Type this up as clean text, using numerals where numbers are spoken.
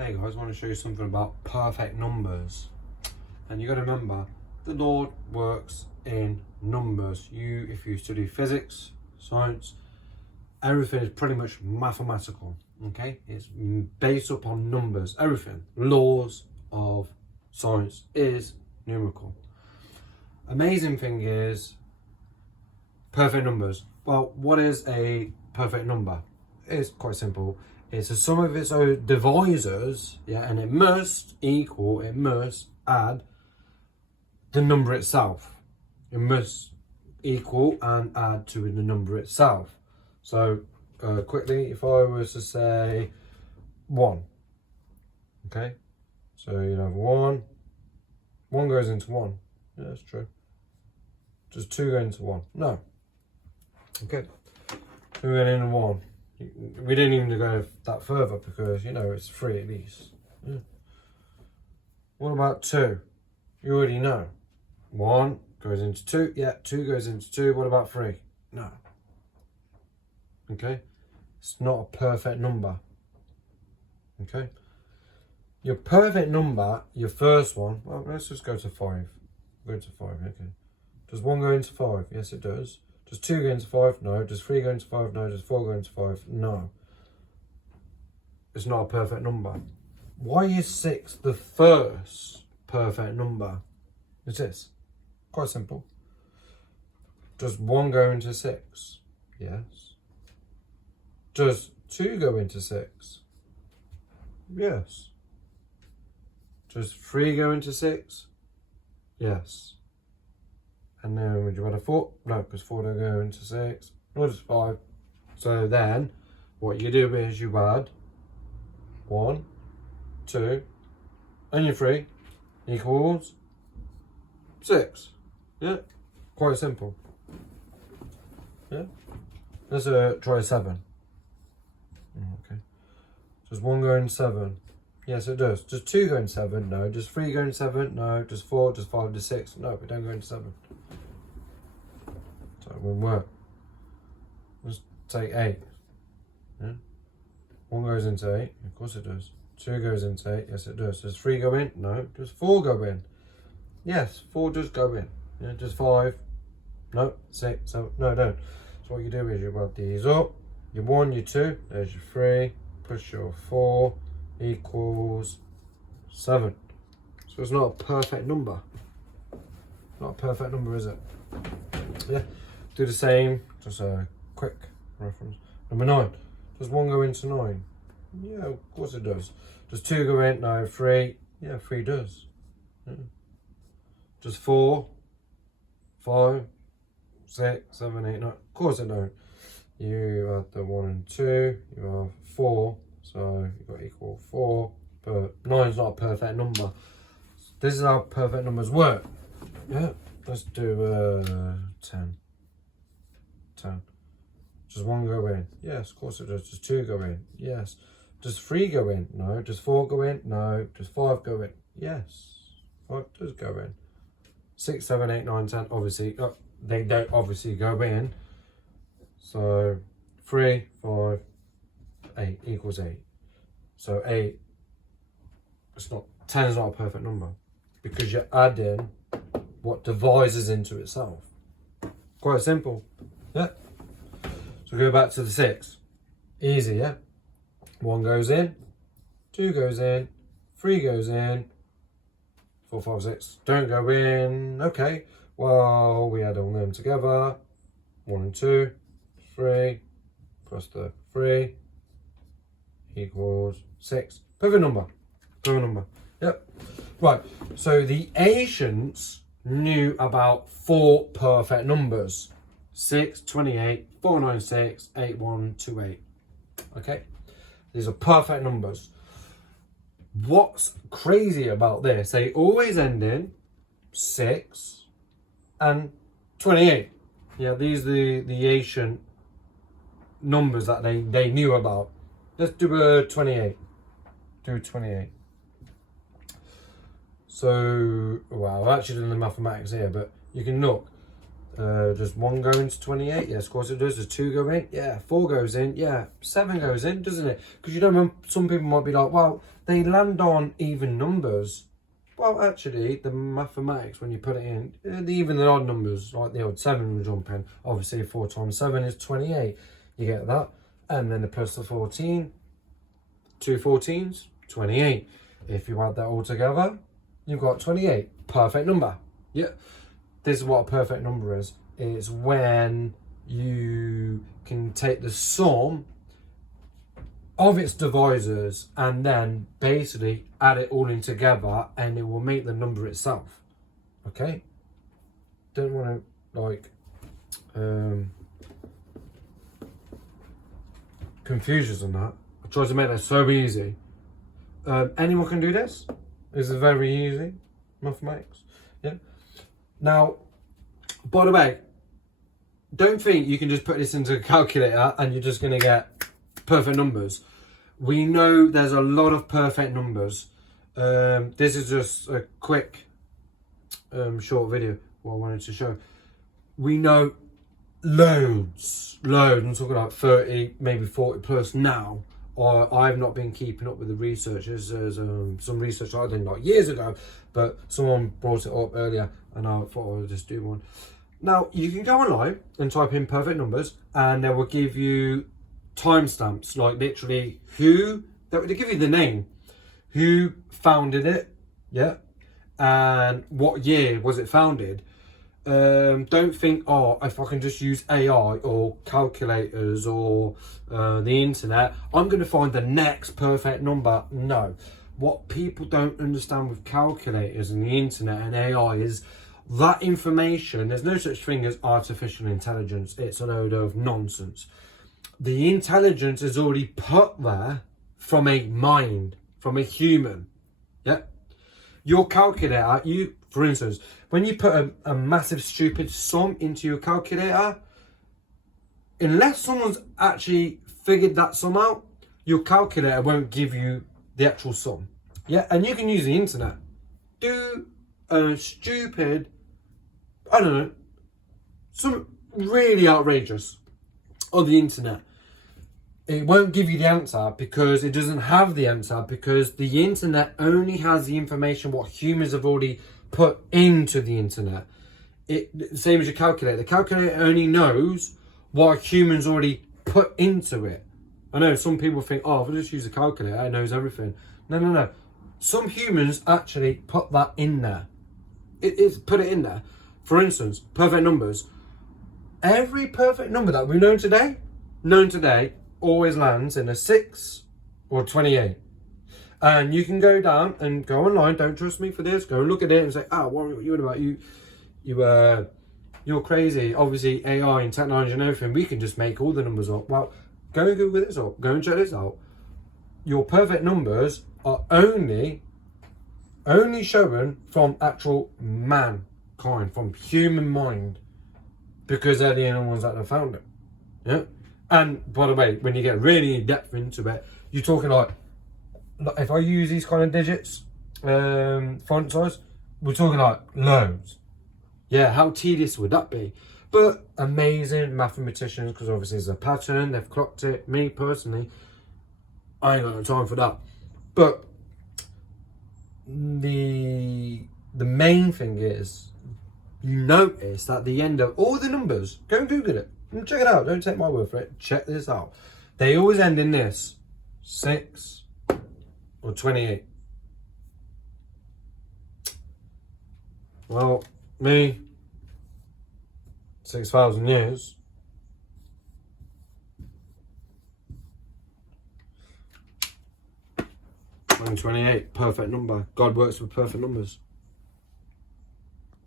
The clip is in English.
Hey guys, I want to show you something about perfect numbers. And you got to remember, the Lord works in numbers. If you study physics, science, everything is pretty much mathematical. Okay, it's based upon numbers. Everything, laws of science is numerical. Amazing thing is perfect numbers. Well, what is a perfect number? It's quite simple. It's a sum of its own divisors, yeah, and it must add the number itself. It must equal and add to the number itself. So, quickly, if I was to say 1, okay, so you have 1 goes into 1. Yeah, that's true. Does 2 go into 1? No. Okay, 2 went into 1. We didn't even go that further because, you know, it's 3 at least. Yeah. What about 2? You already know. 1 goes into 2. Yeah, 2 goes into 2. What about 3? No. Okay? It's not a perfect number. Okay? Your perfect number, your first one, well, let's just go to 5. Go to 5, okay. Does 1 go into 5? Yes, it does. Does 2 go into 5? No. Does 3 go into 5? No. Does 4 go into 5? No. It's not a perfect number. Why is 6 the first perfect number? It's this. Quite simple. Does 1 go into 6? Yes. Does 2 go into 6? Yes. Does 3 go into 6? Yes. And then would you add a 4? No, because 4 don't go into 6. Nor does 5. So then, what you do is you add 1, 2, and your 3 equals 6. Yeah, quite simple. Yeah. Let's try 7. Okay. Does 1 go in 7? Yes, it does. Does 2 go in 7? No. Does 3 go in 7? No. Does 4? Does 5? Does 6? No, we don't go into 7. So it won't work. Let's take 8. Yeah. 1 goes into 8. Of course it does. 2 goes into 8. Yes, it does. Does 3 go in? No. Does 4 go in? Yes, 4 does go in. Yeah. Does 5? No. 6. 7. No, don't. So what you do is you add these up. Your 1, your 2. There's your 3. Plus your 4 equals 7. So it's not a perfect number. Not a perfect number, is it? Yeah. Do the same. Just a quick reference. Number 9. Does 1 go into 9? Yeah, of course it does. Does 2 go in? No. 3? Yeah, 3 does. Yeah. Does 4? 5? 6? 7? 8? 9? Of course it don't. You add the 1 and 2. You have 4. So you've got equal 4. But 9's not a perfect number. This is how perfect numbers work. Yeah. Let's do 10. 10. Does 1 go in? Yes, of course it does. Does 2 go in? Yes. Does 3 go in? No. Does 4 go in? No. Does 5 go in? Yes. 5 does go in. 6, 7, 8, 9, 10. Obviously, they don't obviously go in. So 3, 5, 8 equals 8. So 8, it's not, 10 is not a perfect number because you're adding what divises into itself. Quite simple. Yeah. So go back to the 6. Easy, yeah? 1 goes in, 2 goes in, 3 goes in, 4, 5, 6 don't go in. Okay, well, we add all them together. 1 and 2, 3, plus the 3 equals 6. Perfect number. Perfect number. Yep. Right, so the ancients knew about 4 perfect numbers. 6, 28, 496, 8128. Okay? These are perfect numbers. What's crazy about this, they always end in 6 and 28. Yeah, these are the ancient numbers that they knew about. Let's do a 28. Do 28. So, well, I've actually done the mathematics here, but you can look. Does 1 go into 28? Yes, of course it does. Does 2 go in? Yeah. 4 goes in? Yeah. 7 goes in, doesn't it? Because you know, some people might be like, well, they land on even numbers. Well, actually, the mathematics, when you put it in, the even and odd numbers, like the odd 7 will jump in. Obviously, 4 times 7 is 28. You get that. And then the plus the 14. 2 14s, 28. If you add that all together, you've got 28. Perfect number. Yeah. This is what a perfect number is. It's when you can take the sum of its divisors and then basically add it all in together and it will make the number itself. Okay? Don't want to like confuse on that. I try to make that so easy. Anyone can do this. This is very easy. Mathematics. Yeah. Now, by the way, don't think you can just put this into a calculator and you're just going to get perfect numbers. We know there's a lot of perfect numbers. This is just a quick short video what I wanted to show. We know loads. I'm talking about 30, maybe 40 plus now. Or I've not been keeping up with the research. There's some research I did like years ago, but someone brought it up earlier and I thought I would just do one. Now, you can go online and type in perfect numbers and they will give you timestamps, like literally they give you the name, who founded it, yeah, and what year was it founded. Don't think, oh, if I can just use AI or calculators or the internet, I'm going to find the next perfect number. No. What people don't understand with calculators and the internet and AI is that information, there's no such thing as artificial intelligence. It's a load of nonsense. The intelligence is already put there from a mind, from a human. Yeah. Your calculator, for instance, when you put a massive stupid sum into your calculator, unless someone's actually figured that sum out, your calculator won't give you the actual sum. Yeah, and you can use the internet. Do a stupid, I don't know, some really outrageous on the internet. It won't give you the answer because it doesn't have the answer, because the internet only has the information what humans have already put into the internet. Same as your calculator. The calculator only knows what humans already put into it. I know some people think, oh, if I just use a calculator, it knows everything. No. Some humans actually put that in there. It's put it in there. For instance, perfect numbers. Every perfect number that we've known today, always lands in a 6 or 28. And you can go down and go online. Don't trust me for this. Go and look at it and say, what are you about? You're crazy. Obviously, AI and technology and everything, we can just make all the numbers up. Well, go and Google this up. Go and check this out. Your perfect numbers are only shown from actual mankind, from human mind, because they're the only ones that have found it. Yeah. And by the way, when you get really in depth into it, you're talking like if I use these kind of digits, font size, we're talking like loads. Yeah, how tedious would that be? But amazing mathematicians, because obviously there's a pattern, they've clocked it. Me personally, I ain't got no time for that. But the main thing is, you notice that the end of all the numbers, go and Google it and check it out. Don't take my word for it. Check this out. They always end in this 6 or 28. Well, me, 6,000 years. 28, perfect number. God works with perfect numbers.